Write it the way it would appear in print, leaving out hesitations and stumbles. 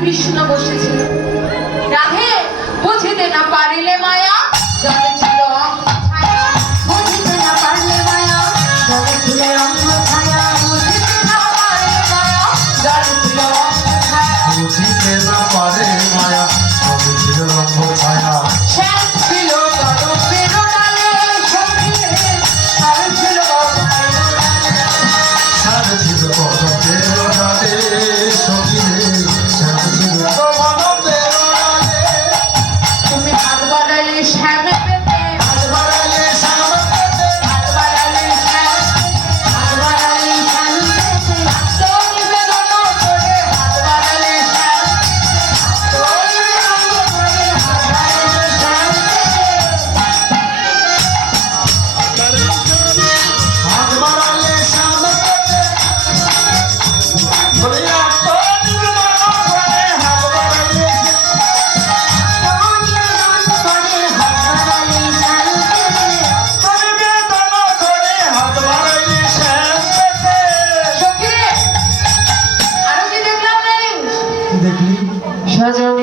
কৃষ্ণ বসেছিল। রাধে বুঝিতে না পারিলে মায়া, জলে ছিল অঙ্গ ছায়া। বুঝিতে না পারলে মায়া, জলে ছিল অঙ্গ ছায়া। বুঝিতে না পারে মায়া, জলে ছিল অঙ্গ ছায়া। বুঝিতে না পারে মায়া, জলে ছিল অঙ্গ ছায়া। শ্যাম ছিল কদম্বের ডালে, সখিরে শ্যাম ছিল কদম্বের ডালে। শ্যাম ছিল কদম্বের ডালে, সখিরে শ্যাম ছিল কদম্বের ডালে। তুমি হাত বাড়ালে শ্যাম পেতে, হাত বাড়ালে শ্যাম পেতে, হাত বাড়ালে শ্যাম পেতে, হাত বাড়ালে শ্যাম পেতে। আত্মনিবেদন করে হাত বাড়ালে শ্যাম পেতে, আত্মনিবেদন করে হাত বাড়ালে শ্যাম পেতে। হাত বাড়ালে শ্যাম পেতে, বলে আত্মনিবেদন করে হাত বাড়ালে সখিরে, আরো কি দেখলাম জানিস? দেখলি সজল